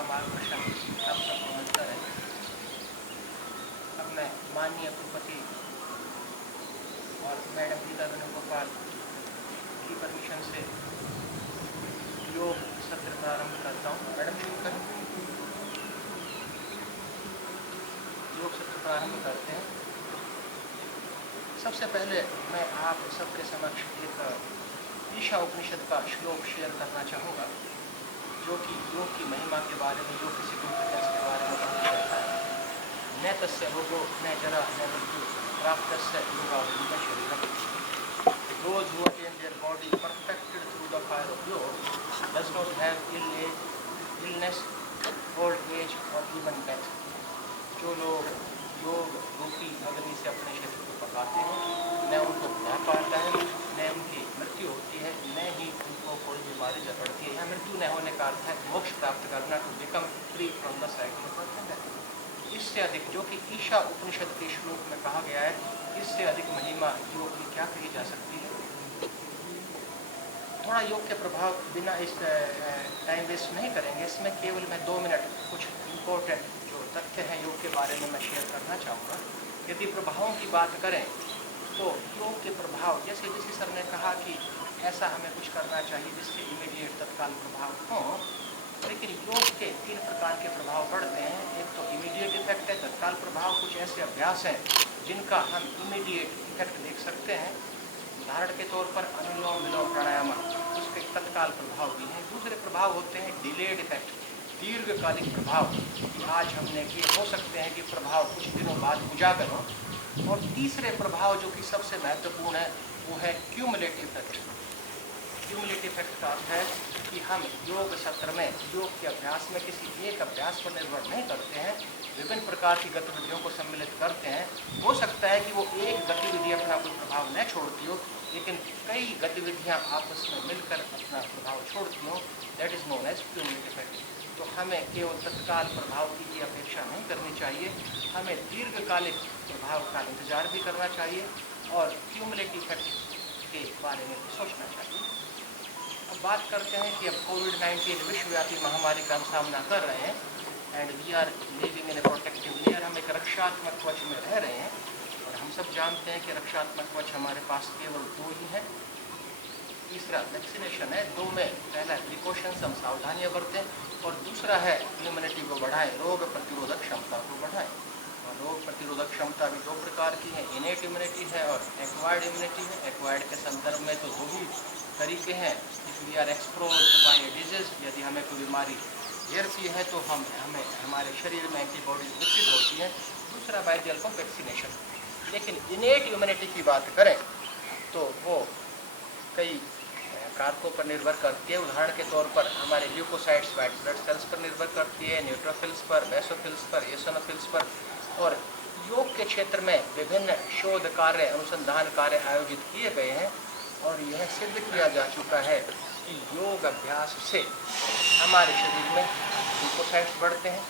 का मार्गदर्शन आप सबको मिलता रहे। अब मैं माननीय कुलपति और मैडम गीता वेणुगोपाल की परमिशन से योग सत्र प्रारंभ करता हूँ। मैडम शुरू करें। योग सत्र प्रारंभ करते हैं। सबसे पहले मैं आप सबके समक्ष एक ईशा उपनिषद का श्लोक शेयर करना चाहूँगा, जो कि योग की महिमा के बारे में, योग की सिग्निफिकेंस के बारे में बहुत कहता है। न तस्य रोगो न जरा न मृत्यु प्राप्तस्य योगावलिम्न शरीरम। Those who attain their body perfected through the fire of yoga does not have illness, old age or even death. जो लोग योग रूपी अग्नि से अपने शरीर को पकाते हैं, न उनको बुढ़ापा आता है, न उनकी मृत्यु होती है, न ही उनको कोई बीमारी जकड़ती है। यहाँ मृत्यु न होने का अर्थ है मोक्ष प्राप्त करना, to become free from the cycle of death. इससे अधिक, जो कि ईशा उपनिषद के श्लोक में कहा गया है, इससे अधिक महिमा योग की क्या कही जा सकती है। थोड़ा योग के प्रभाव बिना इस टाइम वेस्ट नहीं करेंगे, इसमें केवल मैं 2 मिनट कुछ इम्पोर्टेंट जो तथ्य हैं योग के बारे में मैं शेयर करना चाहूँगा। यदि प्रभावों की बात करें तो योग के प्रभाव, जैसे किसी सर ने कहा कि ऐसा हमें कुछ करना चाहिए जिसके इमीडिएट तत्काल प्रभाव हों, लेकिन योग के 3 प्रकार के प्रभाव पड़ते हैं। एक तो इमीडिएट इफेक्ट है, तत्काल प्रभाव। कुछ ऐसे अभ्यास हैं जिनका हम इमीडिएट इफेक्ट देख सकते हैं। उदाहरण के तौर पर अनुलोम विलोम प्राणायाम, उसके तत्काल प्रभाव भी हैं। दूसरे प्रभाव होते हैं डिलेड इफेक्ट, दीर्घकालिक प्रभाव, कि आज हमने किए, हो सकते हैं कि प्रभाव कुछ दिनों बाद उजागर हो। और तीसरे प्रभाव जो कि सबसे महत्वपूर्ण है, वो है क्यूमुलेटिव इफेक्ट। क्यूमुलेटिव इफेक्ट का अर्थ है कि हम योग सत्र में, योग के अभ्यास में किसी एक अभ्यास पर निर्भर नहीं करते हैं, विभिन्न प्रकार की गतिविधियों को सम्मिलित करते हैं। हो सकता है कि वो एक गतिविधि अपना कोई प्रभाव न छोड़ती हो, लेकिन कई गतिविधियां आपस में मिलकर अपना प्रभाव छोड़ती हो। That is known as cumulative effect. तो हमें केवल तत्काल प्रभाव की अपेक्षा नहीं करनी चाहिए, हमें दीर्घकालिक प्रभाव का इंतजार भी करना चाहिए और क्यूमुलेटिव इफेक्ट के बारे में सोचना चाहिए। अब बात करते हैं कि अब कोविड-19 विश्वव्यापी महामारी का हम सामना कर रहे हैं, and we are living in a protective layer. हम एक रक्षात्मक कवच में रह रहे हैं और हम सब जानते हैं कि रक्षात्मक कवच हमारे पास केवल 2 ही हैं। तीसरा वैक्सीनेशन है। 2 में पहला प्रिकॉशंस, हम सावधानियाँ बरतें, और दूसरा है इम्यूनिटी को बढ़ाएं, रोग प्रतिरोधक क्षमता को बढ़ाएं। और रोग प्रतिरोधक क्षमता भी 2 प्रकार की है, इनेट इम्यूनिटी है और एक्वायर्ड इम्यूनिटी है। एक्वायर्ड के संदर्भ में तो 2 ही तरीके हैं। If we are exposed by a disease, यदि हमें कोई बीमारी घेरती है तो हमें हमारे शरीर में एंटीबॉडीज विकसित होती हैं। दूसरा by the help of vaccination. लेकिन इनेट इम्यूनिटी की बात करें तो वो कई कारकों पर निर्भर करती है। उदाहरण के तौर पर हमारे ल्यूकोसाइट्स, व्हाइट ब्लड सेल्स पर निर्भर करती है, न्यूट्रोफिल्स पर, बेसोफिल्स पर, एसोनोफिल्स पर। और योग के क्षेत्र में विभिन्न शोध कार्य, अनुसंधान कार्य आयोजित किए गए हैं और यह सिद्ध किया जा चुका है कि योग अभ्यास से हमारे शरीर में ल्यूकोसाइट्स बढ़ते हैं,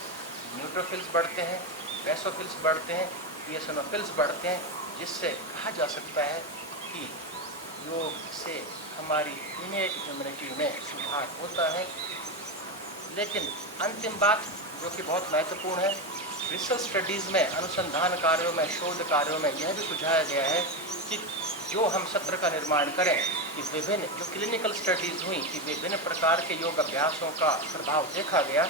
न्यूट्रोफिल्स बढ़ते हैं, बेसोफिल्स बढ़ते हैं, एसोनोफिल्स बढ़ते हैं, जिससे कहा जा सकता है कि योग से हमारी इनेट इम्यूनिटी में सुधार होता है। लेकिन अंतिम बात जो कि बहुत महत्वपूर्ण है, रिसर्च स्टडीज़ में, अनुसंधान कार्यों में, शोध कार्यों में यह भी सुझाया गया है कि जो हम सत्र का निर्माण करें, कि विभिन्न जो क्लिनिकल स्टडीज़ हुई कि विभिन्न प्रकार के योग अभ्यासों का प्रभाव देखा गया,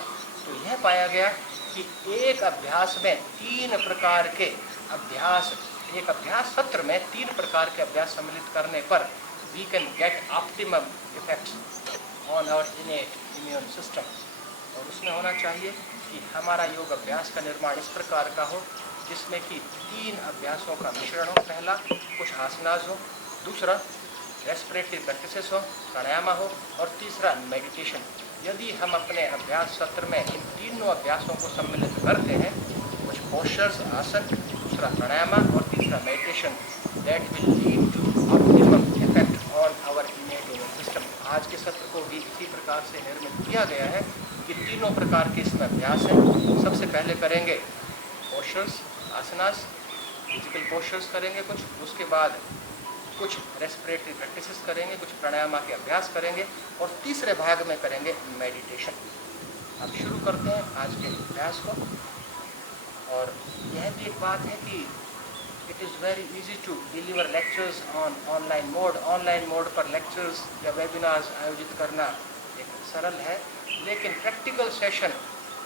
तो यह पाया गया कि एक अभ्यास में 3 प्रकार के अभ्यास, एक अभ्यास सत्र में 3 प्रकार के अभ्यास सम्मिलित करने पर we can get optimum effects on our innate immune system। और उसमें होना चाहिए कि हमारा योग अभ्यास का निर्माण इस प्रकार का हो जिसमें कि 3 अभ्यासों का मिश्रण हो। पहला कुछ आसनास हो, दूसरा रेस्पिरेटरी प्रैक्टिसेस हो, प्राणायाम हो, और तीसरा मेडिटेशन। यदि हम अपने अभ्यास सत्र में इन तीनों अभ्यासों को सम्मिलित करते हैं, कुछ पोस्चर्स, आसन, दूसरा प्राणायाम और तीसरा meditation, that will lead to optimum effect on our innate immune system. आज के सत्र को भी इसी प्रकार से निर्मित किया गया है कि तीनों प्रकार के इसमें अभ्यास हैं। सबसे पहले करेंगे पोस्चर्स, आसनास, फिजिकल पोस्चर्स करेंगे कुछ, उसके बाद कुछ रेस्पिरेटरी प्रैक्टिसेस करेंगे, कुछ प्राणायाम के अभ्यास करेंगे, और तीसरे भाग में करेंगे मेडिटेशन। अब शुरू करते हैं आज के अभ्यास को। और यह भी एक बात है कि it is very easy to deliver lectures on online mode पर लेक्चर्स या वेबिनार्स आयोजित करना एक सरल है, लेकिन प्रैक्टिकल सेशन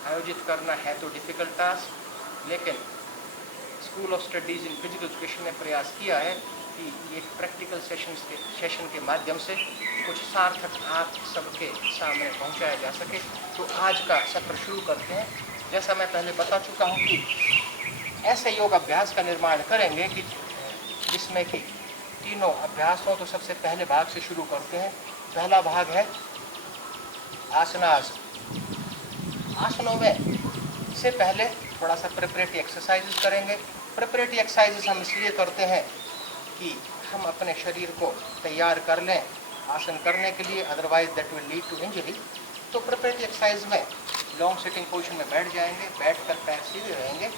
आयोजित करना है तो डिफ़िकल्ट टास्क। लेकिन school of studies in physical education ने प्रयास किया है कि एक प्रैक्टिकल सेशन के माध्यम से कुछ सार्थक आप सबके सामने पहुंचाया जा सके। तो आज का सत्र शुरू करते हैं। जैसा मैं पहले बता चुका हूं कि ऐसे योग अभ्यास का निर्माण करेंगे कि जिसमें कि तीनों अभ्यास हों। तो सबसे पहले भाग से शुरू करते हैं। पहला भाग है आसनास। आसनों में से पहले थोड़ा सा प्रिपरेटरी एक्सरसाइजेस करेंगे। प्रिपरेटरी एक्सरसाइजेस हम इसलिए करते हैं कि हम अपने शरीर को तैयार कर लें आसन करने के लिए, otherwise that will lead to injury. तो प्रिपरेटरी एक्सरसाइज में लॉन्ग सिटिंग पोजीशन में बैठ जाएंगे, बैठकर पैर सीधे रहेंगे।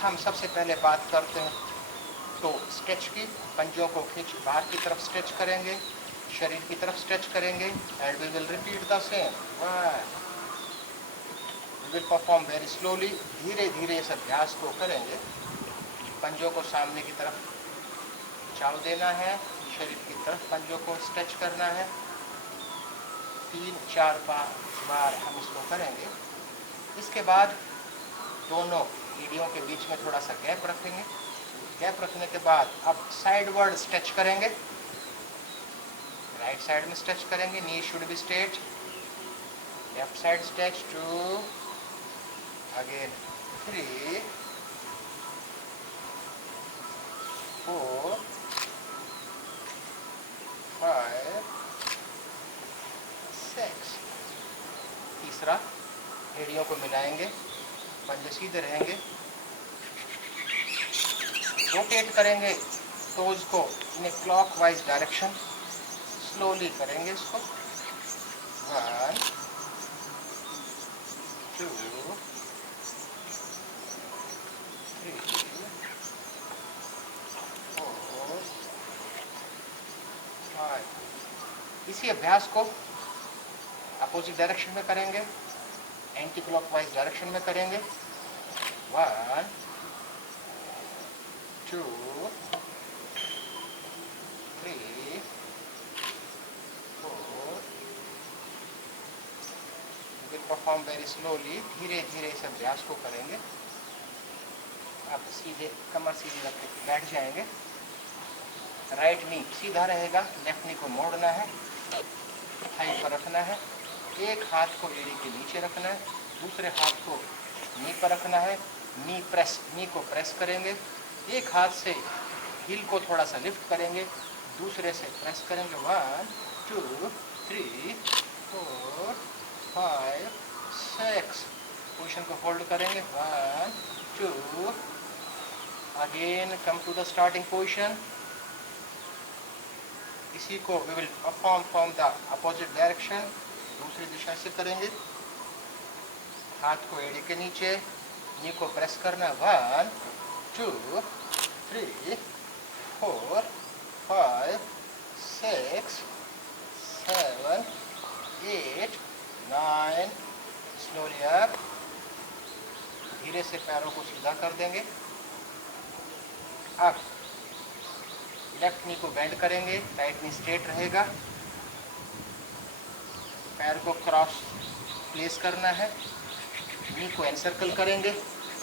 हम सबसे पहले बात करते हैं तो स्ट्रेच की। पंजों को खींच बाहर की तरफ स्ट्रेच करेंगे, शरीर की तरफ स्ट्रेच करेंगे and we will repeat the same. We will perform very slowly. धीरे धीरे इस अभ्यास को करेंगे। पंजों को सामने की तरफ चाव देना है, शरीर की तरफ पंजों को स्ट्रेच करना है। 3-4 बार हम इसको करेंगे। इसके बाद दोनों एड़ियों के बीच में थोड़ा सा गैप रखेंगे। गैप रखने के बाद अब साइडवर्ड स्ट्रेच करेंगे। राइट साइड में स्ट्रेच करेंगे, knee should be straight. Left side stretch 2, again 3, 4, 5, 6। तीसरा, एड़ियों को मिलाएंगे, पंजे सीधे रहेंगे, रोटेट करेंगे टोज को इन ए क्लॉकवाइज डायरेक्शन। स्लोली करेंगे इसको। 1, 2, 3, 4, 5। इसी अभ्यास को अपोजिट डायरेक्शन में करेंगे, एंटी क्लॉकवाइज डायरेक्शन में करेंगे। 1, 2, 3, 4। Will perform very slowly. धीरे धीरे इस अभ्यास को करेंगे। आप सीधे कमर सीधी रख के बैठ जाएंगे। राइट नी सीधा रहेगा, लेफ्ट नी को मोड़ना है, थाई पर रखना है। एक हाथ को एड़ी के नीचे रखना है, दूसरे हाथ को नी पर रखना है। नी को प्रेस करेंगे। एक हाथ से हील को थोड़ा सा लिफ्ट करेंगे, दूसरे से प्रेस करेंगे। 1, 2, 3, 4, 5, 6। पोजीशन को होल्ड करेंगे। 1, 2, again come to the starting position. इसी को we will perform from the opposite direction. दूसरी दिशा से करेंगे। हाथ को एड़ी के नीचे, नी को प्रेस करना। 1, 2, 3, 4, 5, 6, 7, 8, 9। Slowly up. धीरे से पैरों को सीधा कर देंगे। अब लेफ्ट नी को बेंड करेंगे, राइट नी स्ट्रेट रहेगा। पैर को क्रॉस प्लेस करना है। नी को एनसर्कल करेंगे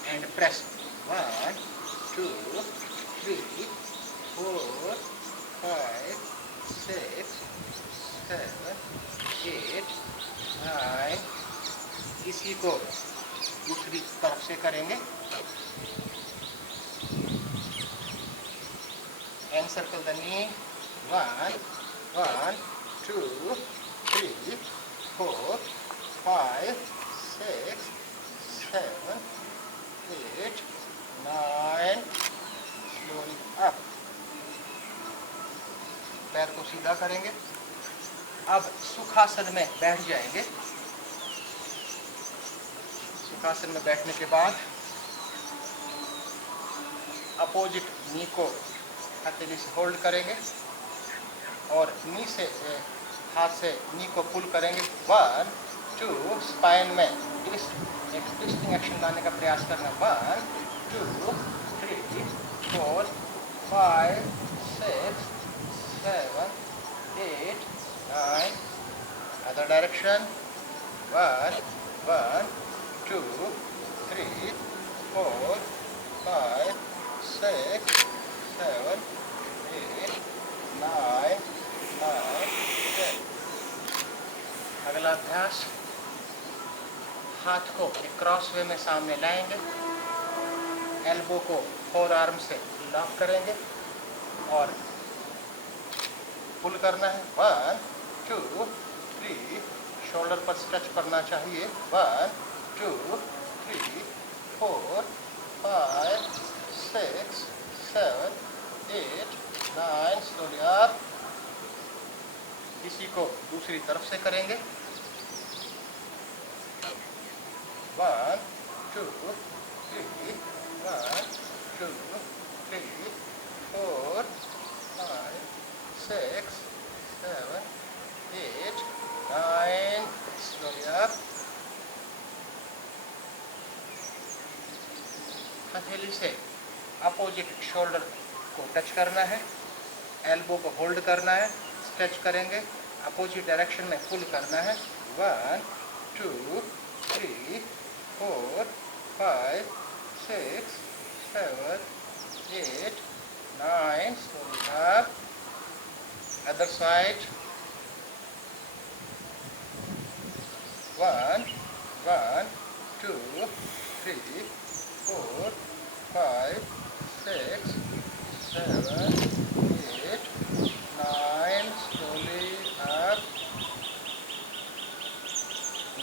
एंड प्रेस। 1, 2, 3, 4, 5, 6, 7, 8, 9। इसी को दूसरी तरफ से करेंगे। Encircle the knee. 1, 2, 3, 4, 5, 6, 7, 8, 9। Slowly up. पैर को सीधा करेंगे। अब सुखासन में बैठ जाएंगे। सुखासन में बैठने के बाद अपोजिट नी को हथेली से होल्ड करेंगे और हाथ से नी को पुल करेंगे। 1, 2, स्पाइन में एक ट्विस्टिंग एक्शन लाने का प्रयास करना। 1 2 3 4 5 6 7 8 9। Other direction. 1 1 2 3 4 5 6 7 8 9 10। अगला अभ्यास, हाथ को एक क्रॉस वे में सामने लाएंगे, एल्बो को फोर आर्म से लॉक करेंगे और पुल करना है। 1 2 3, शोल्डर पर स्ट्रेच करना चाहिए। 1 2 3 4 5 6 7 8 9। Slowly up. इसी को दूसरी तरफ से करेंगे। 1 2 3 1 2 3 4 5 6 7 8 9। Slowly up. हथेली से अपोजिट शोल्डर को टच करना है, एल्बो को होल्ड करना है, स्ट्रेच करेंगे, अपोजिट डायरेक्शन में पुल करना है। 1 2 3 4 5 6 7 8 9। Slowly up. Other side. 1 1 2 3 4 5 6 7 8 9। Slowly up.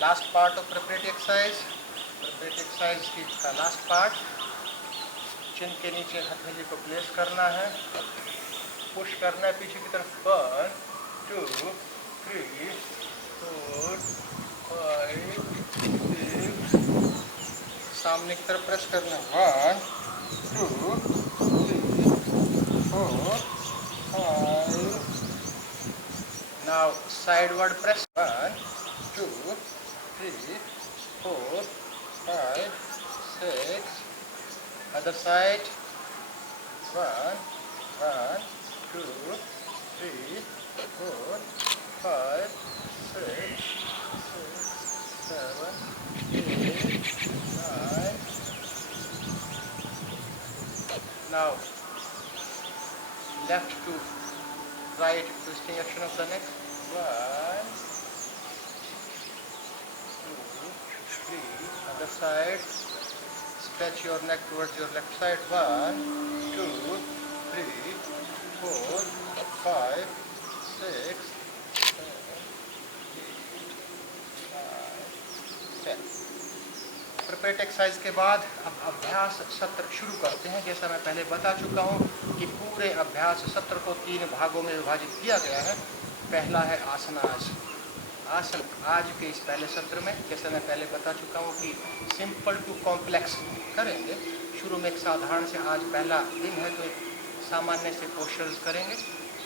Last part of preparatory exercise. Preparatory exercise का लास्ट पार्ट, चिन के नीचे हथेली को प्लेस करना है, पुश करना है पीछे की तरफ। 1 2 3 4 5 6। सामने की तरफ प्रेस करना है। 1 2 3 4 5। Now sideward press. 1 2 3 4 5 6। Other side. 1 1 2 3 4 5 6 7 8 9। Now left to right twisting action of the neck. 1 2 3. Other side. Stretch your neck towards your left side. 1 2 3 4 5 6 7 8 9 10। Preparatory exercise के बाद अब अभ्यास सत्र शुरू करते हैं। जैसा मैं पहले बता चुका हूँ कि पूरे अभ्यास सत्र को 3 भागों में विभाजित किया गया है। पहला है आसनास। आसन आज के इस पहले सत्र में, जैसा मैं पहले बता चुका हूँ कि सिंपल टू कॉम्प्लेक्स करेंगे। शुरू में एक साधारण से, आज पहला दिन है तो एक सामान्य से पोस्चर्स करेंगे,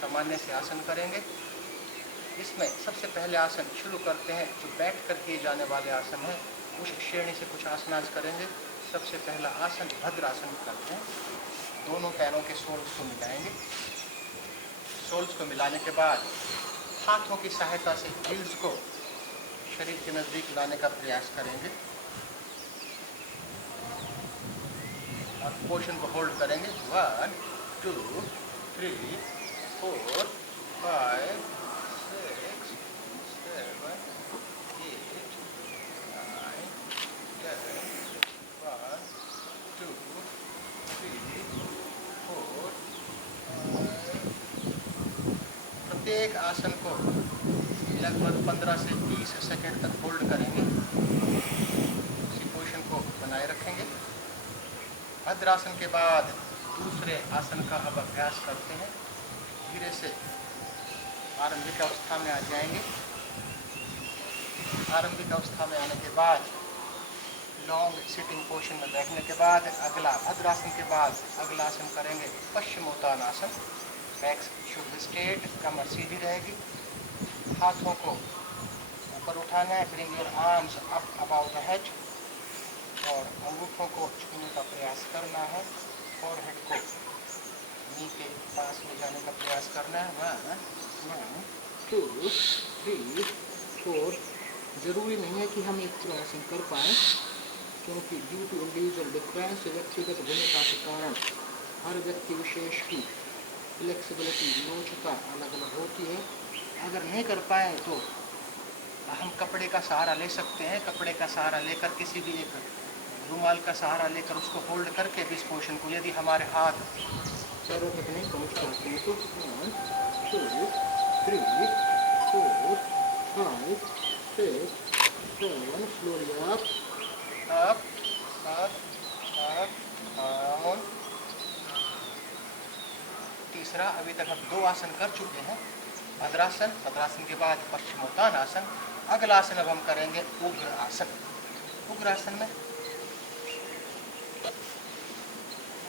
सामान्य से आसन करेंगे। इसमें सबसे पहले आसन शुरू करते हैं जो बैठ कर किए जाने वाले आसन हैं, उस श्रेणी से कुछ आसनास करेंगे। सबसे पहला आसन भद्रासन करते हैं। दोनों पैरों के सोल्स को मिलाएंगे। सोल्स को मिलाने के बाद हाथों की सहायता से हील्स को शरीर के नज़दीक लाने का प्रयास करेंगे और पोजीशन को होल्ड करेंगे। 1 2 3 4 5 6 7 8 9 10। 1 2 3 4 5। प्रत्येक आसन को लगभग 15 से 20 सेकंड तक होल्ड करेंगे। इसी पोजीशन को बनाए रखेंगे। भद्रासन के बाद दूसरे आसन का अब अभ्यास करते हैं। धीरे से आरंभिक अवस्था में आ जाएंगे। आरंभिक अवस्था में आने के बाद लॉन्ग सिटिंग पोजीशन में बैठने के बाद अगला भद्रासन के बाद अगला आसन करेंगे paschimottanasana. Back should be straight, कमर सीधी रहेगी। हाथों को ऊपर उठाना है। Bring your arms up about the head और अंगूठों को छूने का प्रयास करना है। फोरहेड को नी के पास ले जाने का प्रयास करना है। 1 2 3 4। ज़रूरी नहीं है कि हम एक पूरा आसन कर पाएँ, क्योंकि ड्यू टू इंडिविजुअल डिफरेंस व्यक्तिगत भिन्नता के कारण हर व्यक्ति विशेष की फ्लेक्सिबिलिटी लोचता अलग अलग होती है। अगर नहीं कर पाए तो हम कपड़े का सहारा ले सकते हैं। कपड़े का सहारा लेकर, किसी भी एक रुमाल का सहारा लेकर उसको होल्ड करके भी इस पोर्शन को, यदि हमारे हाथ पैरों तक नहीं पहुँच पाते हैं तो 1 2 3 4 5 6 7 slowly up up up up down. तीसरा, अभी तक हम 2 आसन कर चुके हैं, भद्रासन। भद्रासन के बाद पश्चिमोत्तानासन। अगला आसन अब हम करेंगे उग्र आसन। उग्र आसन में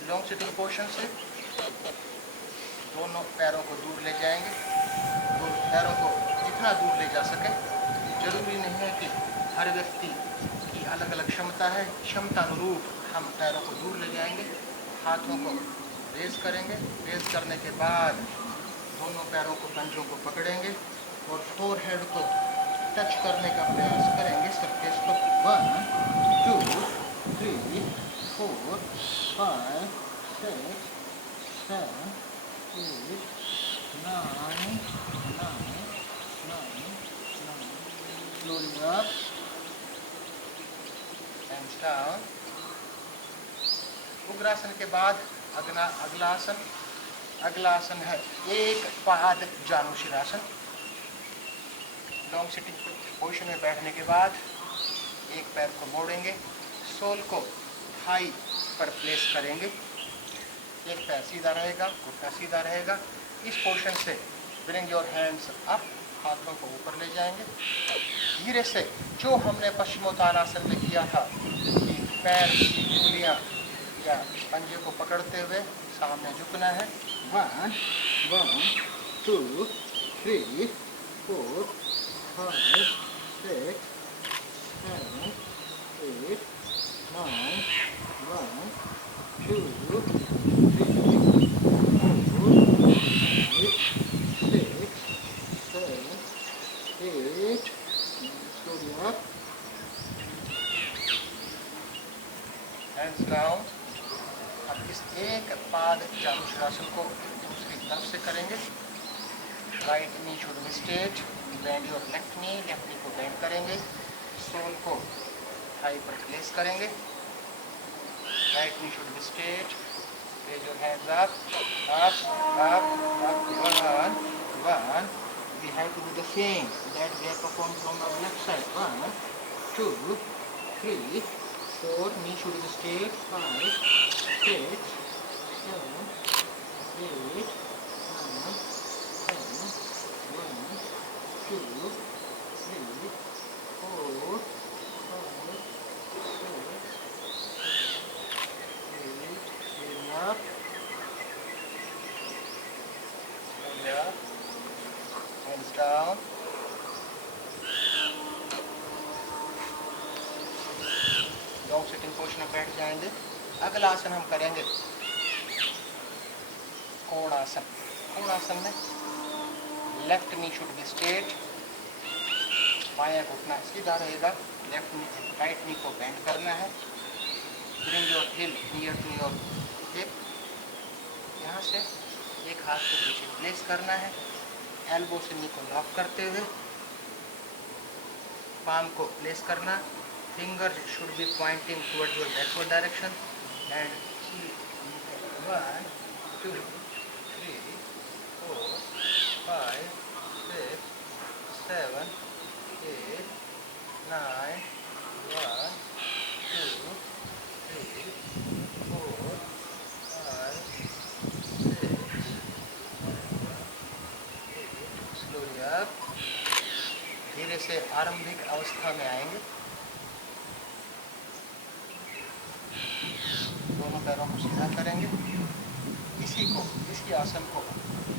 लॉन्ग सिटिंग पोर्शन से दोनों पैरों को दूर ले जाएंगे। दोनों पैरों को जितना दूर ले जा सके। जरूरी नहीं है कि हर व्यक्ति की अलग अलग क्षमता है, क्षमता अनुरूप हम पैरों को दूर ले जाएंगे। हाथों को रेज करेंगे। रेज करने के बाद दोनों पैरों को, पंजों को पकड़ेंगे और फोरहेड को टच करने का प्रयास करेंगे सरफेस पर। 1 2 3 4 5 6 7 8 9 slowly up and down। Ugrasana के बाद अगला आसन, अगला आसन है एक पाद जानुशिरासन। लॉन्ग सिटिंग पोजीशन में बैठने के बाद एक पैर को मोड़ेंगे, सोल को थाई पर प्लेस करेंगे। एक पैर सीधा रहेगा, घुटना सीधा रहेगा। इस पोजीशन से ब्रिंग योर हैंड्स अप, हाथों को ऊपर ले जाएंगे। धीरे से जो हमने पश्चिमोत्तानासन में किया था कि पैर की उंगलियां या पंजे को पकड़ते हुए सामने झुकना है। 1 2 3 4 5 6 7 8 9 1 2 3 4 5 6 7 8 slowly up, hands down। अब इस एक पाद जानुशिरासन को दूसरी तरफ से करेंगे। Right knee should be straight, bend your left knee को बेंड करेंगे। सोल को थाई पर प्लेस करेंगे। Right knee should be straight, raise your hands up up up up. 1 we have to do the same that we have performed from our left side. 1 2 3 4, knee should be straight. 5 6 7 8 9 10 1 2 3 4 5 6 7 8 up, hands down, long sitting position में बैठ जाएंगे। अगला आसन हम करेंगे कोणासन। कोणासन में left knee should be straight, बायां घुटना सीधा रहेगा, लेफ्ट नी राइट नी को बेंड करना है। Bring your heel near to your hip, यहाँ से एक हाथ को पीछे प्लेस करना है, एल्बो से नी को लॉक करते हुए पाम को प्लेस करना। Fingers should be pointing towards your backward direction and 1 2 3 4 5 6 7 8 9 1 2 3 4 5 6 slowly up। धीरे से आरंभिक अवस्था में आएंगे। दोनों पैरों को सीधा करेंगे। इसी आसन को,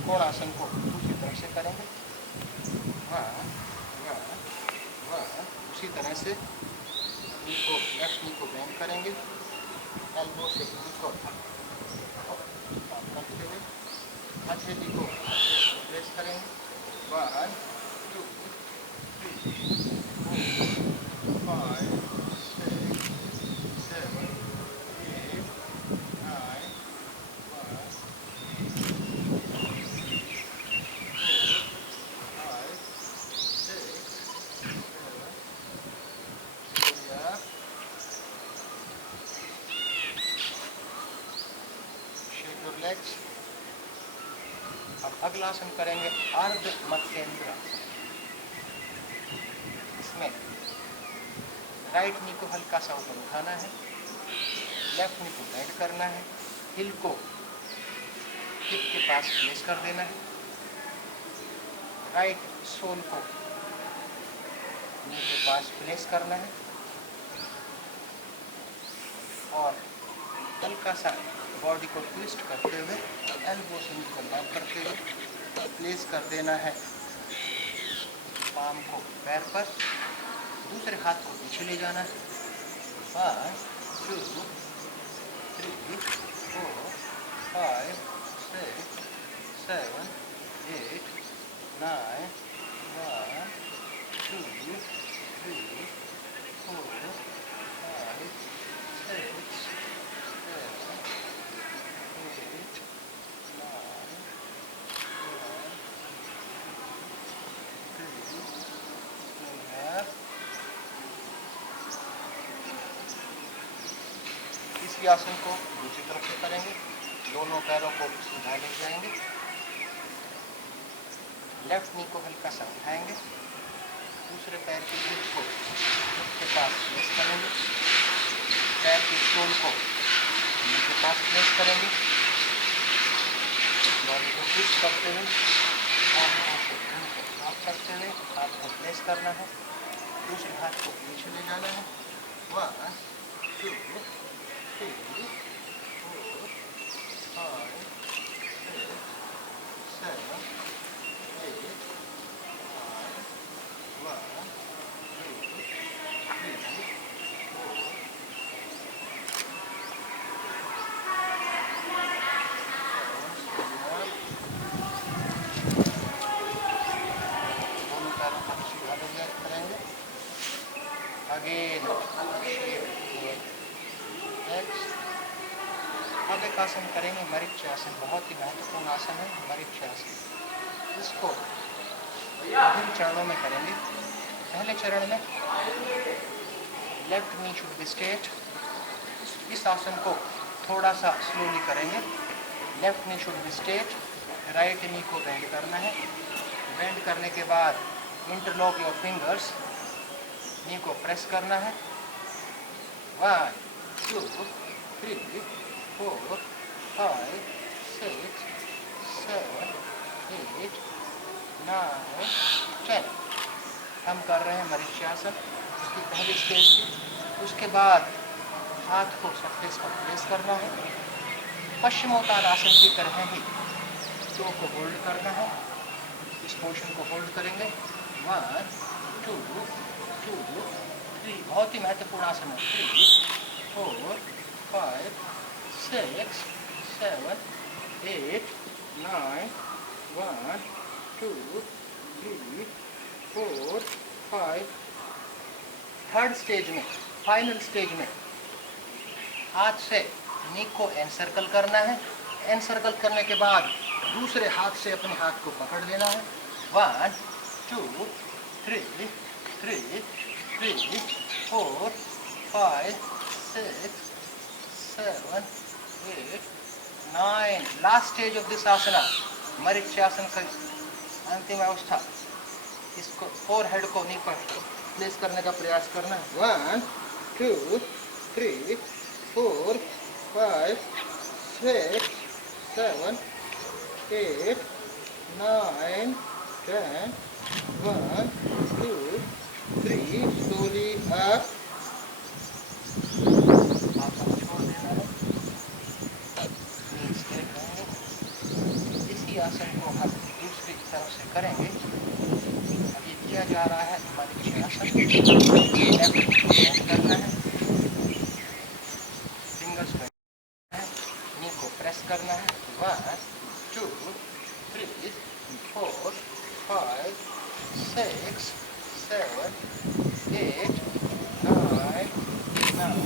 कोणासन को दूसरी तरफ से करेंगे। 1 1 उसी तरह से नी को लेफ्ट नी को बेंड करेंगे, एल्बो से नी को करते हुए हथेली को प्रेस करेंगे। 1 2 3 4 5 6 7 8 9 1 लेग्स। अब अगला आसन करेंगे अर्ध मत्स्येंद्र आसन। इसमें राइट नी को हल्का सा ऊपर उठाना है, लेफ्ट नी को बेंड करना है, हिल को हिप के पास प्लेस कर देना है, राइट सोल को नी के पास प्लेस करना है और हल्का सा बॉडी को ट्विस्ट करते हुए एल्बो से नी को लॉक करते हुए प्लेस कर देना है पाम को पैर पर, दूसरे हाथ को पीछे ले जाना है। 1 2 3 4 5 6 7 8 9 1 2 3 4 5 6 इसी आसन को दूसरी तरफ से करेंगे। दोनों पैरों को सीधा ले जाएंगे, लेफ्ट नी को हल्का सा उठाएंगे, दूसरे पैर की हिप को उसके पास प्लेस करेंगे, पैर की सोल को नी के पास प्लेस करेंगे, बॉडी को ट्विस्ट करते हुए साफ करते हुए हाथ को प्लेस करना है, दूसरे हाथ को पीछे ले जाना है। 1 2 3 4 5 6 7 8 9 1 2 3 4 करेंगे। अगेन अब एक आसन करेंगे मरीच आसन, बहुत ही महत्वपूर्ण आसन है मरीच आसन। इसको विभिन्न चरणों में करेंगे। पहले चरण में left knee should be straight. इस आसन को थोड़ा सा स्लोली करेंगे। Left knee should be straight, right knee को बेंड करना है। बेंड करने के बाद इंटरलॉक योर फिंगर्स, नी को प्रेस करना है। 1 2 3 4 5 6 7 8 9 10। हम कर रहे हैं मरीच्यासन, उसकी पहली स्टेज की। उसके बाद हाथ को सरफेस पर प्लेस करना है। पश्चिमोत्तानासन की तरह ही टो को होल्ड करना है। इस पोर्शन को होल्ड करेंगे। 1 2 2 3, बहुत ही महत्वपूर्ण आसन है। 3 4 5 6 7 8 9 1 2 3 4 5। थर्ड स्टेज में, फाइनल स्टेज में हाथ से नी को एनसर्कल करना है। एनसर्कल करने के बाद दूसरे हाथ से अपने हाथ को पकड़ लेना है। 1 2 3 4 5 6 7 8 9। लास्ट स्टेज ऑफ दिस आसना, मरीच्यासन का अंतिम अवस्था। इसको फोर हेड को नी पर प्लेस करने का प्रयास करना है। 1 2 3 4 5 6 7 8 9 10 1 2 3। slowly up। छोड़ देना है। इसी आसन को हम दूसरी तरफ से करेंगे। अब ये किया जा रहा है मरीच्यासन। लेफ्ट बेंड करना है, फिंगर्स को नी को प्रेस करना है। 1 2 3 4 5 6 7 8 9 9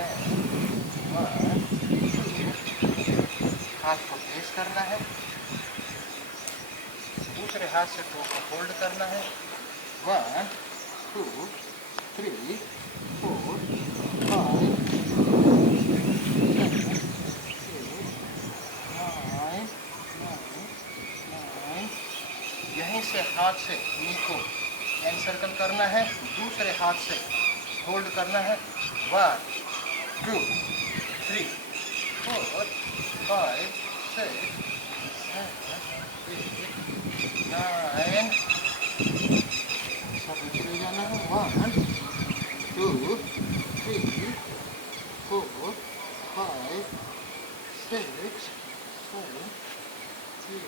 10 1 2। हाथ को प्रेस करना है, दूसरे हाथ से टो को होल्ड करना है। 1 2 3 4 5 यहीं से हाथ से नी को एनसर्कल करना है, दूसरे हाथ से होल्ड करना है। 1 2 3 4 5 6 7 8 9 सब नीचे ले जाना है। 1 2 3 4 5 6 7 8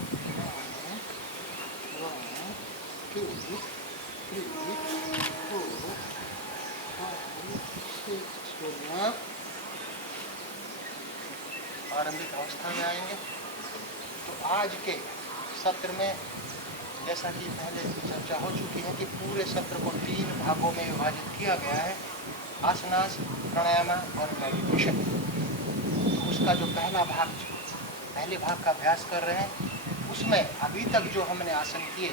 9 1 2 3 4 5 6। आरंभिक अवस्था में आएंगे। तो आज के सत्र में जैसा कि पहले चर्चा हो चुकी है कि पूरे सत्र को 3 भागों में विभाजित किया गया है, आसनास, प्राणायाम और मेडिटेशन। तो उसका जो पहले भाग का अभ्यास कर रहे हैं, उसमें अभी तक जो हमने आसन किए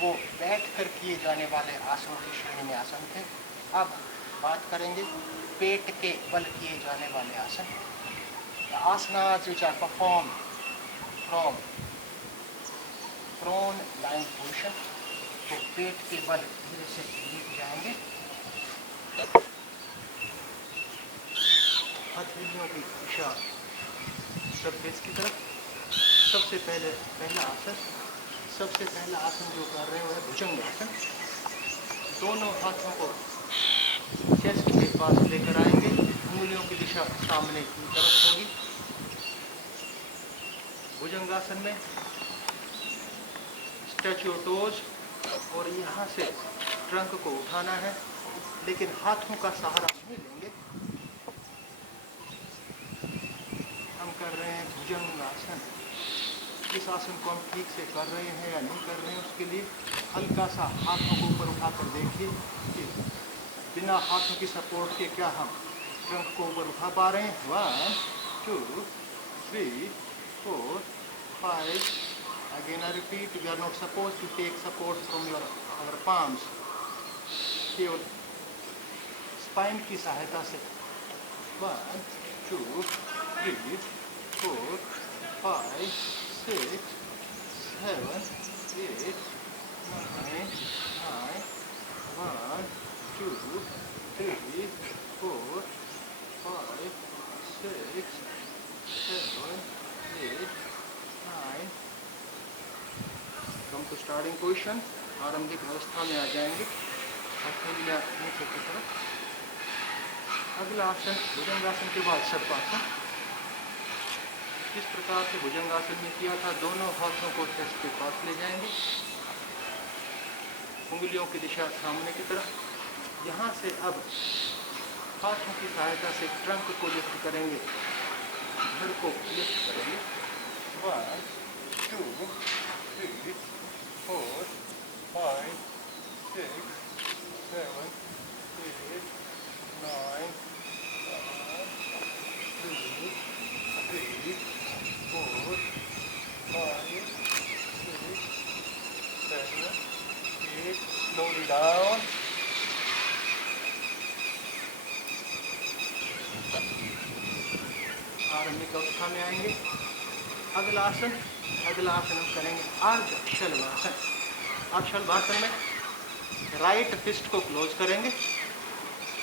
वो बैठकर किए जाने वाले आसनों की श्रेणी में आसन थे। अब बात करेंगे पेट के बल किए जाने वाले आसन। The asanas which are performed from prone lying position। तो पेट के बल धीरे से लेट जाएंगे, हथेलियों की दिशा सरफेस की तरफ। सबसे पहला आसन जो कर रहे हैं वह भुजंग आसन। दोनों हाथों को चेस्ट के पास लेकर आएंगे, उंगलियों की दिशा सामने की तरफ होगी। भुजंगासन में स्ट्रेच योर टोज, और यहाँ से ट्रंक को उठाना है, लेकिन हाथों का सहारा नहीं लेंगे। हम कर रहे हैं भुजंगासन। इस आसन को हम ठीक से कर रहे हैं या नहीं कर रहे हैं, उसके लिए हल्का सा हाथों को ऊपर उठाकर देखिए कि बिना हाथों की सपोर्ट के क्या हम ट्रंक को ऊपर उठा पा रहे हैं। 1 2 3 4 5। Again I repeat, we are not supposed to take support from our palms, केवल स्पाइन की सहायता से। 1 2 3 4 5 6 7 8 9 9 1 2 3 4 5 6 7 8 9। कम टू स्टार्टिंग पोजिशन, आरंभिक अवस्था में आ जाएंगे। हथेलियां नीचे की तरफ। अगला आसन भुजंगासन के बाद सर्पासन। इस प्रकार से भुजंगासन में किया था, दोनों हाथों को चेस्ट के पास ले जाएंगे, उंगलियों की दिशा सामने की तरफ। यहाँ से अब हाथों की सहायता से ट्रंक को लिफ्ट करेंगे, धड़ को लिफ्ट करेंगे। 1 2 3 4 5 6 7 8 9 1 2 3 4 5 6 7 8। Slowly down। आरंभिक अवस्था में आएंगे। अगला आसन हम करेंगे अर्धशलभासन। अर्धशलभासन में राइट फिस्ट को क्लोज करेंगे,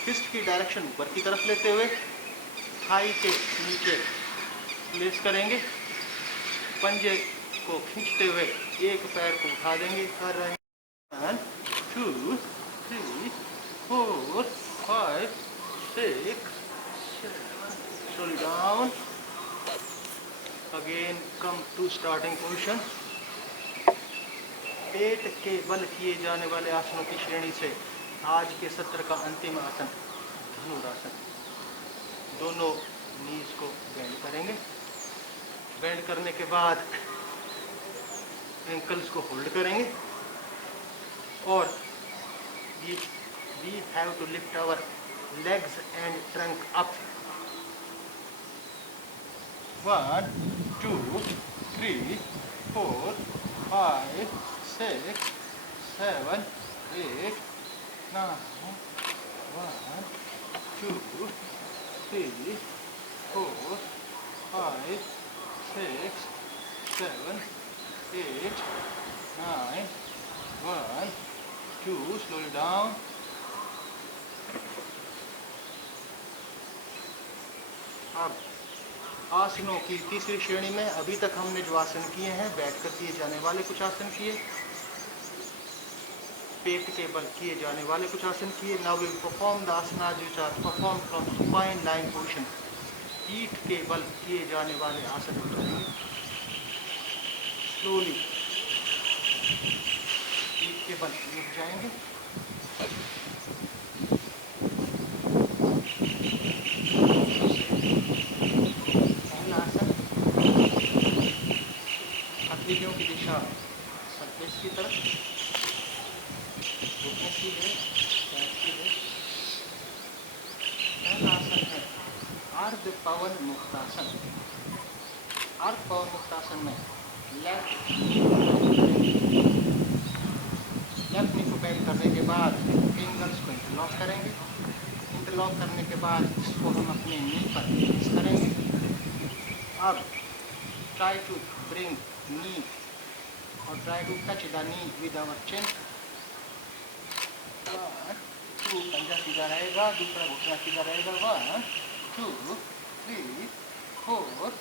फिस्ट की डायरेक्शन ऊपर की तरफ लेते हुए थाई के नीचे प्लेस करेंगे, पंजे को खींचते हुए एक पैर को उठा देंगे। कर रहे हैं 1 2 3 4 5 6 7। Slowly down। Again come to starting position। पेट के बल किए जाने वाले आसनों की श्रेणी से आज के सत्र का अंतिम आसन धनुरासन। दोनों नीज को बेंड करेंगे। बेंड करने के बाद एंकल्स को होल्ड करेंगे और we have to lift our legs and trunk up. 1 2 3 4 5 6 7 8 9 1 2 3 4 5 6 7 8 9 1 2 slowly down. अब आसनों की तीसरी श्रेणी में अभी तक हमने जो आसन किए हैं, बैठकर किए जाने वाले कुछ आसन किए, पेट के बल किए जाने वाले कुछ आसन किए। Now we perform the asanas which are perform from supine line position. पीठ के बल किए जाने वाले आसन करेंगे स्लोली। पीठ के बल रुक जाएंगे। पहला आसन, हथेलियों की दिशा सरफेस की तरफ, घुटने सीधे, पैर सीधे। पहला आसन है अर्ध पवन मुक्तासन। अर्ध पवन मुक्तासन में लेफ्ट नी को बेंड करने के बाद फिंगर्स को इंटरलॉक करेंगे। इंटरलॉक करने के बाद इसको हम अपने नी पर प्लेस करेंगे। अब ट्राई टू ब्रिंग नी और try to touch the knee with our chin. 1 2 पंजा सीधा रहेगा, दूसरा घुटना सीधा रहेगा। 1 2 3 4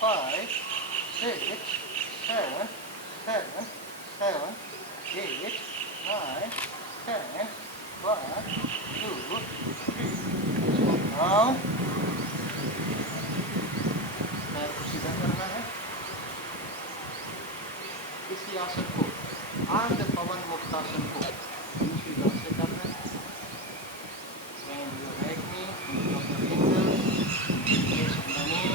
5 6 7 7 7 8 9 10 1 2 3 down। पैर को सीधा करना है। इसी आसन को अर्ध पवन मुक्तासन को दूसरी तरफ से करना है। Bend your right knee, drop your fingers, place on the knee,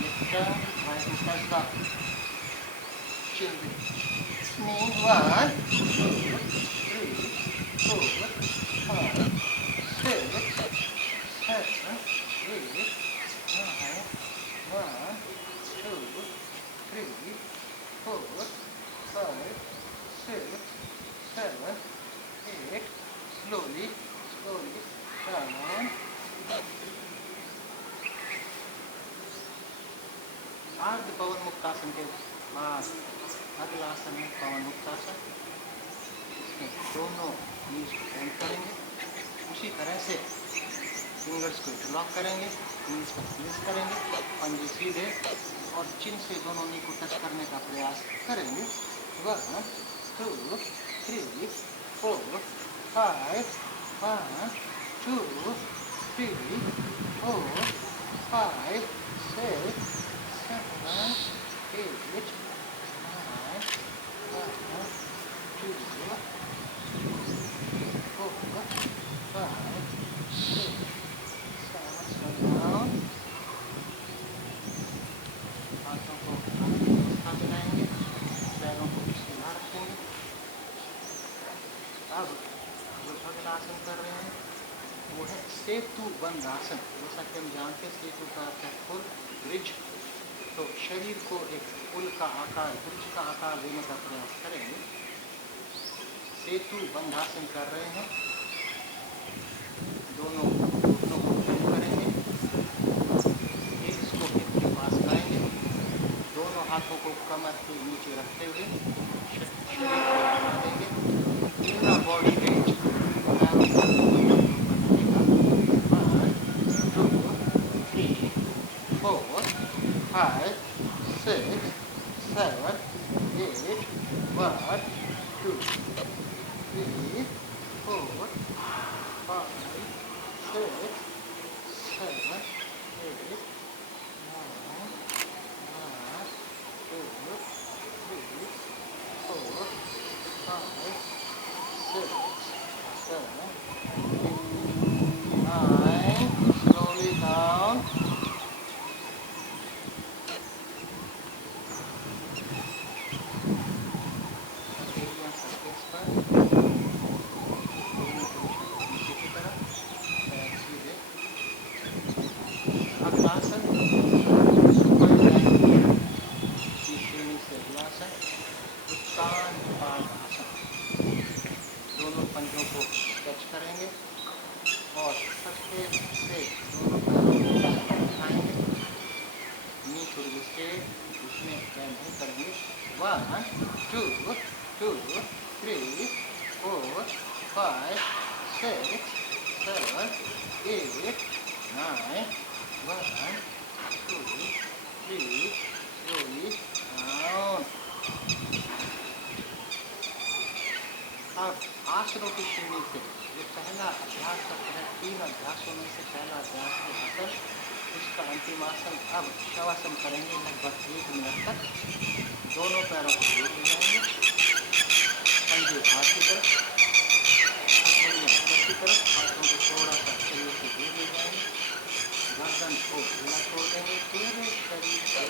lift up, try to touch the chin with knee. 1 2 3 4 5 6 7 8 9 1 2 3 4 5 6 7 8 slowly down। अर्ध पवन मुक्तासन के बाद अगला आसन है पवन मुक्तासन। इसमें दोनों नीज को बेंड करेंगे। उसी तरह से फिंगर्स को इंटरलॉक करेंगे, नीज पर प्लेस करेंगे, पंजे सीधे और चिन से दोनों नी को टच करने का प्रयास करेंगे। 1 2 3 4 5 1 2 3 4 5 6 7 8 9 1 2 4 5 6 7 down। हाथों को अवस्था में लाएंगे, पैरों को सीधा रखेंगे। अब जो अगला आसन कर रहे हैं वो है सेतु बंध आसन। जैसा कि हम जानते हैं सेतु का अर्थ है पुल, ब्रिज। तो शरीर को एक पुल का आकार, ब्रिज का आकार देने का प्रयास करेंगे। सेतु बंध आसन कर रहे हैं। दोनों घुटनों को बेंड करेंगे, हिप्स को हिप के पास लाएंगे, दोनों हाथों को कमर के नीचे रखते हुए शरीर को बढ़ा देंगे। पूरा बॉडी वेट पैरों पर रहेगा। 1 2 3 4 5 6 7 8 1 2 3 4 5 6 7 8 9 1 2 3 4 9, 1, 2, 3, slowly down. अब आसनों की श्रेणी से जो पहला अभ्यास करते हैं, 3 अभ्यासों में से पहला अभ्यास है आसन, इसका अंतिम आसन। अब शवासन करेंगे लगभग 1 मिनट तक। दोनों पैरों को जोड़ जाएंगे, पंजे हाथ की तरफ, हथेलियां ऊपर की तरफ, हाथों को थोड़ा सा शरीर से दूर ले जाएंगे, गर्दन को ढीला छोड़ देंगे, पूरे शरीर को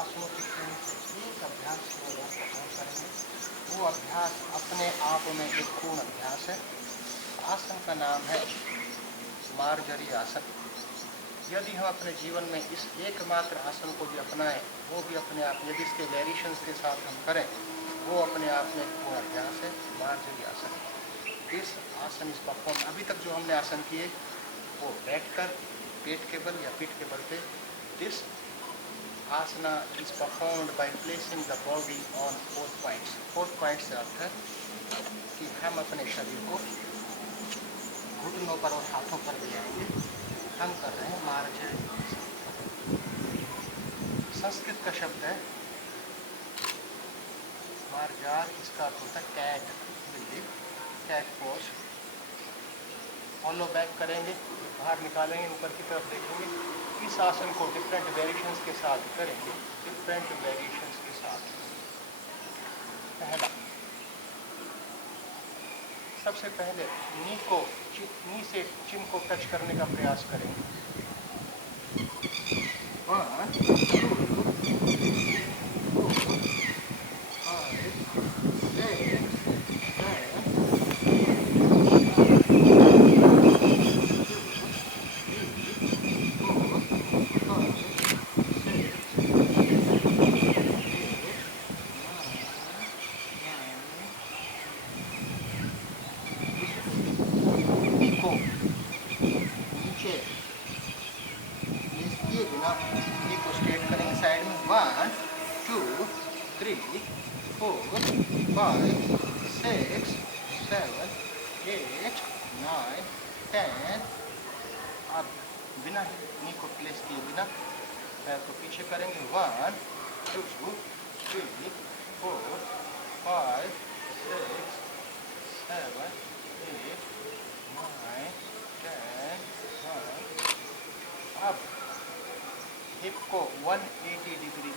आसनों की श्रेणी से एक अभ्यास करेंगे। वो अभ्यास अपने आप में एक पूर्ण अभ्यास है। आसन का नाम है मार्जरी आसन। यदि हम अपने जीवन में इस एकमात्र आसन को भी अपनाएं, वो भी अपने आप, यदि इसके वेरिएशंस के साथ हम करें, वो अपने आप में एक पूर्ण अभ्यास है, मार्जरी आसन। इस आसन इस परफॉर्म अभी तक जो हमने आसन किए वो बैठकर पेट के बल या पीठ के बल पे। This asana is performed by placing the body on 4 points. 4 points से अर्थ है कि हम अपने शरीर को घुटनों पर और हाथों पर ले आएंगे। हम कर रहे हैं मार्जरी। संस्कृत का शब्द है मार्जार, इसका अर्थ होता है कैट, बिल्ली, कैट पोज। ऑलो बैक करेंगे, बाहर निकालेंगे, ऊपर की तरफ देखेंगे। इस आसन को डिफरेंट वेरिएशंस के साथ करेंगे, डिफरेंट वेरिएशंस के साथ। पहला, सबसे पहले नी से चिन को टच करने का प्रयास करेंगे। 1, 2, 3, 4, 10। अब बिना नी को प्लेस किए बिना पैर को पीछे करेंगे। 1, 2, 3, 4, 5, 6, 7, 8, 9, 10, 11। अब हिप को 180 डिग्री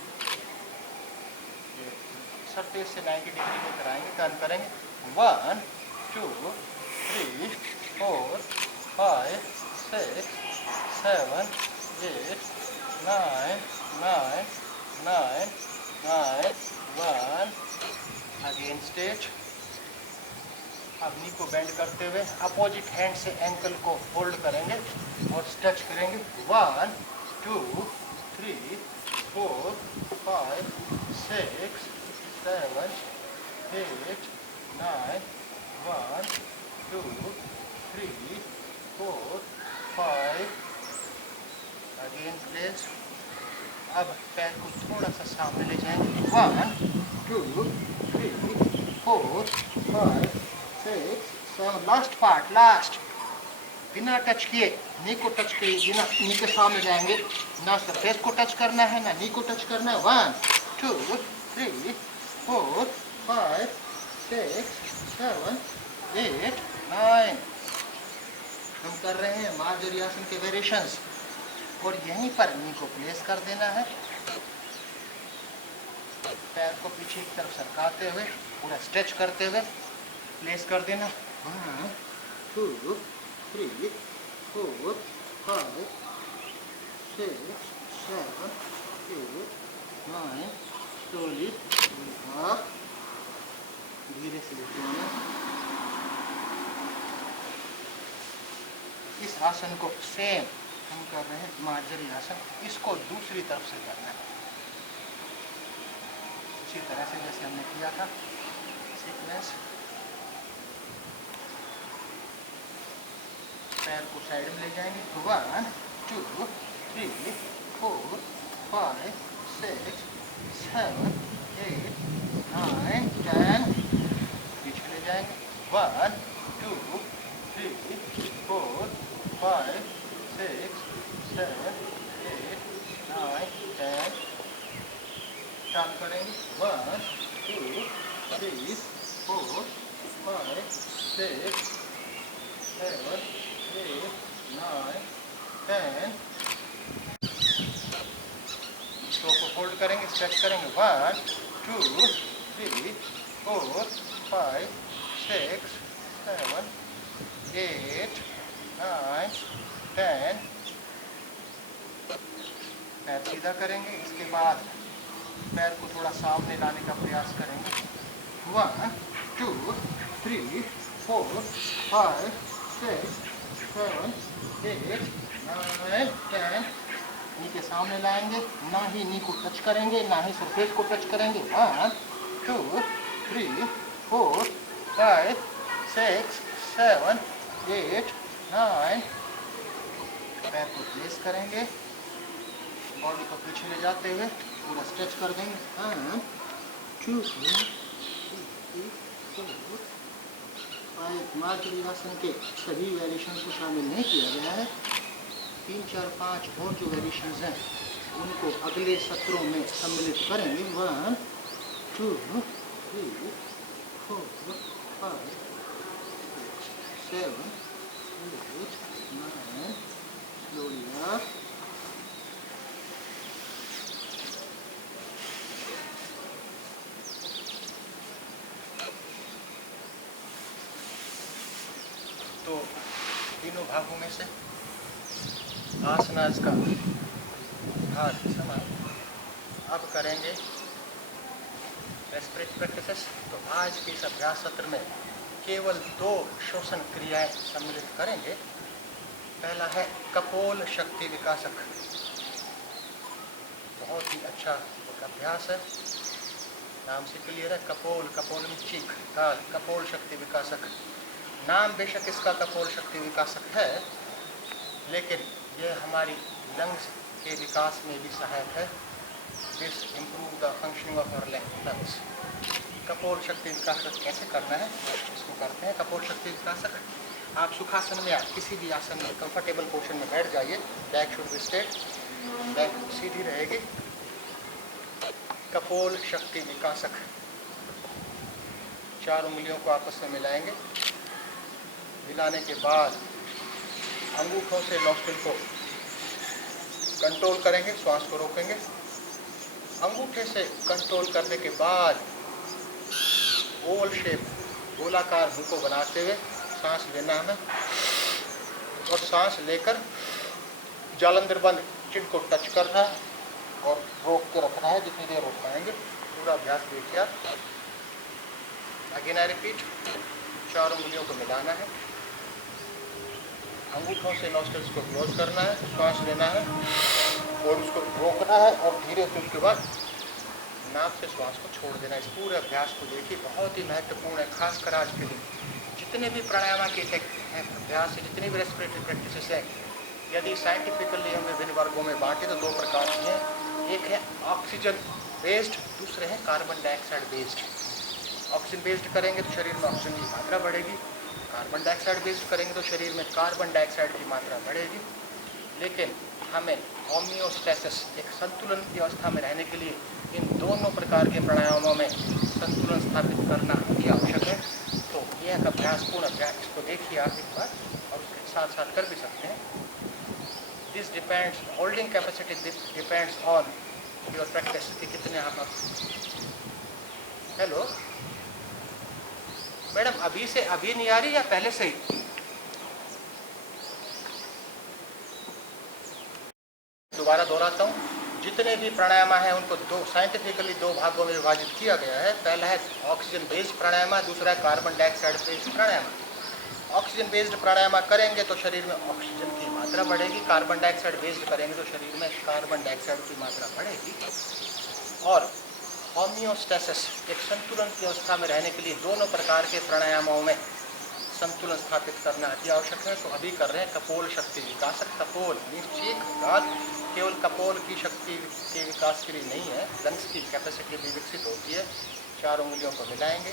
सरफेस से 90 डिग्री में कराएंगे, टर्न करेंगे। 1, 2, 3, 4, 5, 6, 7, 8, 9, 9, 9, 9, 1। Again stretch. अब नी को बेंड करते हुए अपोजिट हैंड से एंकल को होल्ड करेंगे और स्ट्रेच करेंगे। 1, 2, 3, 4, 5, 6, 7, 8, 9, 1, 2, 3, 4, 5। Again place. अब पैर को थोड़ा सा सामने ले जाएंगे। 1, 2, 3, 4, 5, 6, 7। Last part, last. बिना टच किए, नी को टच किए, बिना नी के सामने जाएंगे, ना सरफेस को टच करना है ना नी को टच करना है। 1 2 3 4 5 6 7 8 9। हम कर रहे हैं मार्जरी आसन के वेरिएशंस और यहीं पर नी को प्लेस कर देना है। पैर को पीछे की तरफ सरकाते हुए पूरा स्ट्रेच करते हुए प्लेस कर देना। 1 2 3 4 5 6 7 8 9। स्लोली धीरे से लेते। इस आसन को सेम हम कर रहे हैं मार्जरी आसन, इसको दूसरी तरफ से करना है इसी तरह से जैसे हमने किया था। सीक्वेंस, पैर को साइड में ले जाएंगे। 1 2 3 4 5 6 7 8 9 10। पीछे ले जाएंगे। 1 2 3 4 5 6 7 8 9 10। चालू करेंगे। 1 2 3 4 5 6 7 8 9 10। इसको फोल्ड करेंगे, स्ट्रेच करेंगे। 1 2 3 4 5 6 7 8 9 10। पैर सीधा करेंगे। इसके बाद पैर को थोड़ा सामने लाने का प्रयास करेंगे। 1 2 3 4 5 6 7 8 9 10। नी के सामने लाएंगे, ना ही नी को टच करेंगे ना ही सरफेस को टच करेंगे। 1 2 3 4 5 6 7 8 9। पैर को प्लेस करेंगे, बॉडी को पीछे ले जाते हुए पूरा स्ट्रेच कर देंगे। 1 2 3 4 5। मार्जरी आसन के सभी वेरिएशन को शामिल नहीं किया गया है। 3 4 5 और जो वेरिएशंस हैं उनको अगले सत्रों में सम्मिलित करेंगे। 1 2 3 4 5 6 7 8 9। Slowly up. तो तीनों भागों में से आसनास का भाग समान अब करेंगे रेस्पिरेटरी प्रैक्टिसेस। तो आज के इस अभ्यास सत्र में केवल 2 श्वसन क्रियाएं सम्मिलित करेंगे। पहला है कपोल शक्ति विकासक। बहुत ही अच्छा एक अभ्यास है, नाम से क्लियर है। कपोल, कपोल में चीख, ताल, कपोल शक्ति विकासक। नाम बेशक इसका कपोल शक्ति विकासक है, लेकिन यह हमारी लंग्स के विकास में भी सहायक है। This improve the functioning of our lungs. कपोल शक्ति विकासक कैसे करना है इसको करते हैं। कपोल शक्ति विकासक, आप सुखासन में या किसी भी आसन में कंफर्टेबल पोजीशन में बैठ जाइए। Back should be straight, back सीधी रहेगी। कपोल शक्ति विकासक, 4 उंगलियों को आपस में मिलाएंगे। मिलाने के बाद अंगूठों से नॉस्ट्रिल को कंट्रोल करेंगे, श्वास को रोकेंगे। अंगूठे से कंट्रोल करने के बाद ओवल शेप, गोलाकार मुंह को बनाते हुए सांस लेना है और सांस लेकर जालंधर बंद चिन को टच करना है और रोक के रखना है जितनी देर रोक पाएंगे। पूरा अभ्यास देखिए आप। अगेन आई रिपीट, 4 उंगलियों को मिलाना है, अंगूठों से नॉस्ट्रिल्स को क्लोज करना है, श्वास लेना है और उसको रोकना है और धीरे से उसके बाद नाक से श्वास को छोड़ देना। इस पूरे अभ्यास को देखिए, बहुत ही महत्वपूर्ण है, खासकर आज के दिन। जितने भी प्राणायाम के अभ्यास है, जितनी भी रेस्पिरेटरी प्रैक्टिसेस है, यदि साइंटिफिकली हम विभिन्न वर्गों में बांटे तो 2 प्रकार की हैं। एक है ऑक्सीजन बेस्ड, दूसरे हैं carbon dioxide based. Oxygen based करेंगे तो शरीर में ऑक्सीजन की मात्रा बढ़ेगी, कार्बन डाइऑक्साइड बेस्ड करेंगे तो शरीर में कार्बन डाइऑक्साइड की मात्रा बढ़ेगी। लेकिन हमें होम्योस्टैसिस, एक संतुलन की अवस्था में रहने के लिए इन दोनों प्रकार के प्राणायामों में संतुलन स्थापित करना अति आवश्यक है। तो यह एक अभ्यासपूर्ण अभ्यास, इसको देखिए आप एक बार और उसके साथ साथ कर भी सकते हैं। This depends, holding capacity depends on your practice, कि कितने आप हेलो मैडम, अभी नहीं आ रही या पहले से ही? दोबारा दोहराता हूँ, जितने भी प्राणायाम हैं उनको साइंटिफिकली दो भागों में विभाजित किया गया है। पहला है ऑक्सीजन बेस्ड प्राणायाम, दूसरा है कार्बन डाइऑक्साइड बेस्ड प्राणायाम। ऑक्सीजन बेस्ड प्राणायाम करेंगे तो शरीर में ऑक्सीजन की मात्रा बढ़ेगी, कार्बन डाइऑक्साइड बेस्ड करेंगे तो शरीर में कार्बन डाइऑक्साइड की मात्रा बढ़ेगी। और होम्योस्टैसिस, एक संतुलन की अवस्था में रहने के लिए दोनों प्रकार के प्राणायामों में संतुलन स्थापित करना अति आवश्यक है। तो अभी कर रहे हैं कपोल शक्ति विकासक। कपोल निश्चित केवल कपोल की शक्ति के विकास के लिए नहीं है, लंग्स की कैपेसिटी भी विकसित होती है। 4 उंगलियों को मिलाएंगे,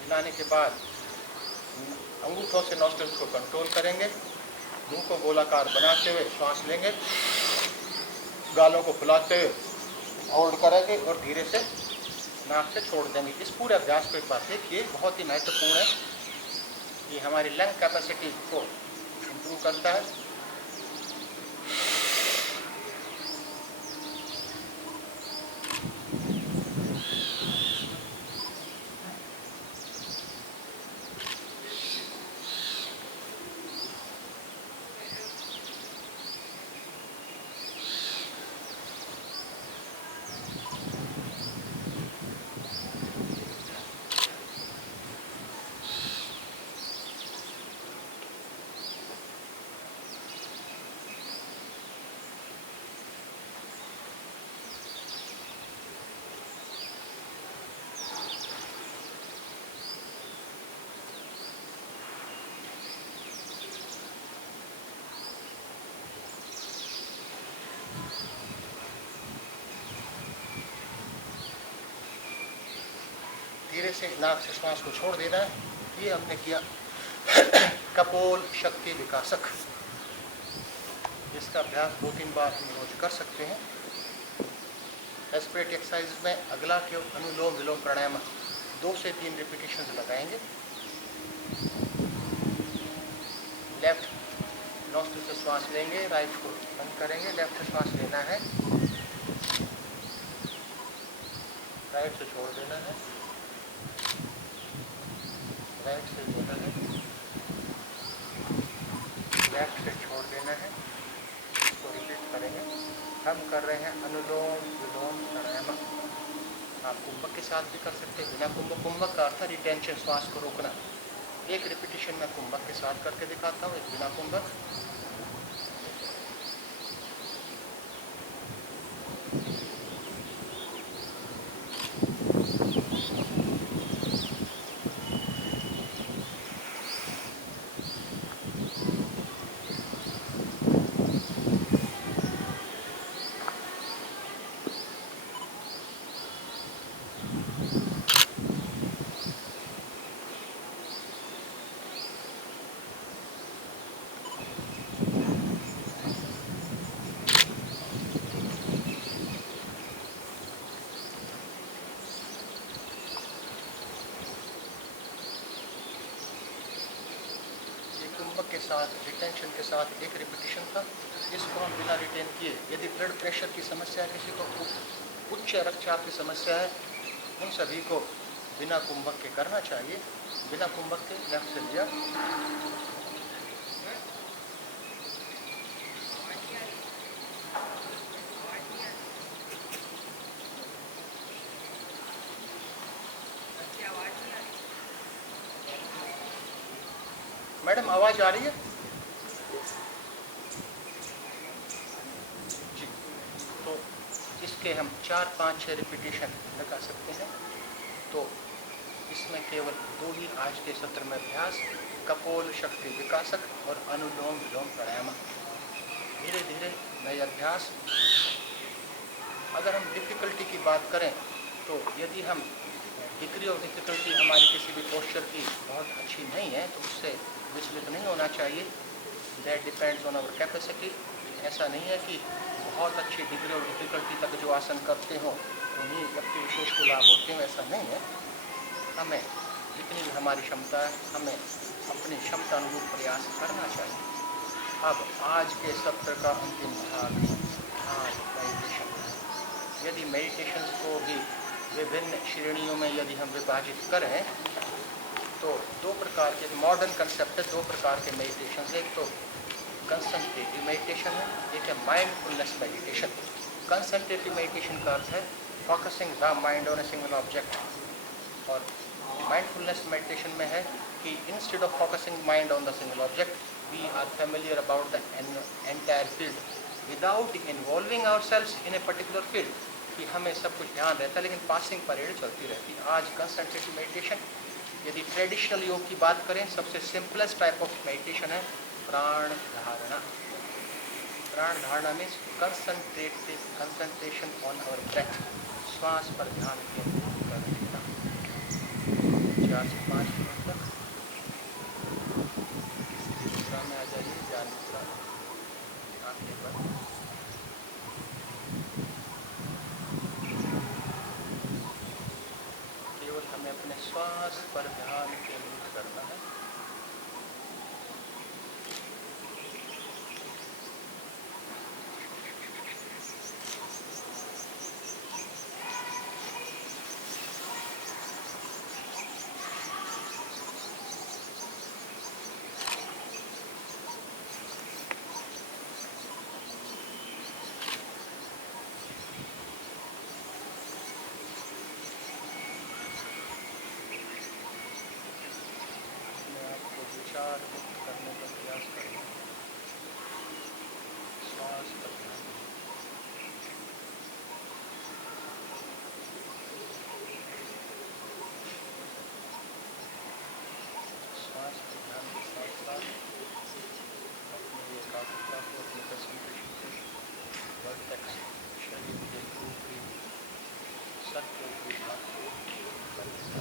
मिलाने के बाद अंगूठों से नॉस्ट्रिल्स को कंट्रोल करेंगे, मुंह को गोलाकार बनाते हुए श्वास लेंगे, गालों को फुलाते हुए होल्ड करेंगे और धीरे से नाक से छोड़ देंगे। इस पूरे अभ्यास को एक बार देखिए, बहुत ही महत्वपूर्ण है। ये हमारी लंग कैपेसिटी को इम्प्रूव करता है। धीरे से नाक से श्वास को छोड़ देना है। ये हमने किया कपोल शक्ति विकासक। इसका अभ्यास 2-3 बार हम रोज कर सकते हैं। रेस्पिरेटरी एक्सरसाइज में अगला के अनुलोम विलोम प्राणायाम 2 से 3 रिपीटेशन लगाएंगे। लेफ्ट नॉस्ट्रिल से श्वास लेंगे, राइट को बंद करेंगे, लेफ्ट से श्वास लेना है, राइट से छोड़ देना है, राइट से लेना है, लेफ्ट से छोड़ देना है। इसको रिपीट करेंगे। हम कर रहे हैं अनुलोम विलोम प्राणायाम। आप कुंभक के साथ भी कर सकते हैं, बिना कुंभक। कुंभक का अर्थ रिटेंशन, श्वास को रोकना। एक रिपीटेशन में कुंभक के साथ करके दिखाता हूँ, एक बिना कुंभक। कुंभक के साथ, रिटेंशन के साथ एक रिपीटेशन था। इसको हम बिना रिटेन किए, यदि ब्लड प्रेशर की समस्या है, किसी को उच्च रक्तचाप की समस्या है, उन सभी को बिना कुंभक के करना चाहिए। बिना कुंभक के लेफ्ट से लिया, मैडम आवाज आ रही है जी? तो इसके हम 4, 5, 6 रिपीटेशन लगा सकते हैं। तो इसमें केवल 2 ही आज के सत्र में अभ्यास, कपोल शक्ति विकासक और अनुलोम विलोम प्राणायाम। धीरे धीरे नए अभ्यास। अगर हम डिफ़िकल्टी की बात करें तो यदि हम डिग्री ऑफ डिफ़िकल्टी हमारी किसी भी पोस्चर की बहुत अच्छी नहीं है तो उससे विचलित नहीं होना चाहिए। That depends on our capacity. ऐसा नहीं है कि बहुत अच्छी डिग्री ऑफ डिफ़िकल्टी तक जो आसन करते हों उन्हीं व्यक्ति विशेष को लाभ होते हैं, ऐसा नहीं है। हमें जितनी भी हमारी क्षमता है हमें अपनी क्षमता अनुरूप प्रयास करना चाहिए। अब आज के सत्र का अंतिम भाग ध्यान मेडिटेशन। यदि मेडिटेशन को भी विभिन्न श्रेणियों में यदि हम विभाजित करें तो दो प्रकार के मॉडर्न कंसेप्ट है, दो प्रकार के मेडिटेशन है। एक तो कंसंट्रेटिव मेडिटेशन है, एक है माइंडफुलनेस मेडिटेशन। कंसंट्रेटिव मेडिटेशन का अर्थ है focusing the mind on a single object, और माइंडफुलनेस मेडिटेशन में है कि instead of focusing mind on the single object we are familiar about the entire field without involving ourselves in a particular field. कि हमें सब कुछ ध्यान रहता है लेकिन पासिंग परेड चलती रहती है। आज कंसंट्रेटिव मेडिटेशन, यदि ट्रेडिशनल योग की बात करें, सबसे सिंपलेस्ट टाइप ऑफ मेडिटेशन है प्राण धारणा। Prana dharana means concentration on our breath, श्वास पर ध्यान केंद्रित कर देना 4 से 5 मिनट तक। मुद्रा में आ जाइए, ध्यान मुद्रा, आंखें बंद। केवल हमें अपने श्वास पर ध्यान केंद्रित करना है। विचार मुक्त करने का प्रयास करें, श्वास पर ध्यान दें। श्वास पर ध्यान के साथ साथ अपनी एकाग्रता को, अपनी कंसंट्रेशन को वर्टेक्स शरीर के ऊपरी सर के ऊपरी भाग को करने का।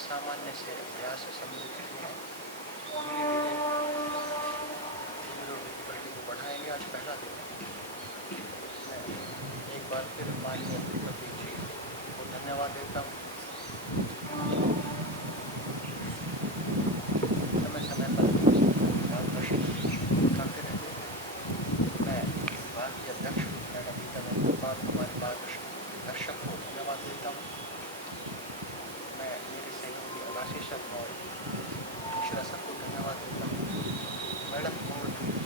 सामान्य से अभ्यास सम्मिलित हुए हैं। धीरे धीरे डिफिकल्टी को बढ़ाएंगे। आज पहला दिन है। फिर माननीय प्रतीक जी को धन्यवाद देता हूँ। समय समय पर मार्गदर्शन करते रहते हैं। मैं भारतीय अध्यक्ष मैडम गीता वेणुगोपाल हमारे मार्गदर्शक को धन्यवाद देता हूँ। मैं मेरे सहयोगी अलाशीष और मिश्रा सर को धन्यवाद देता हूँ। मैडम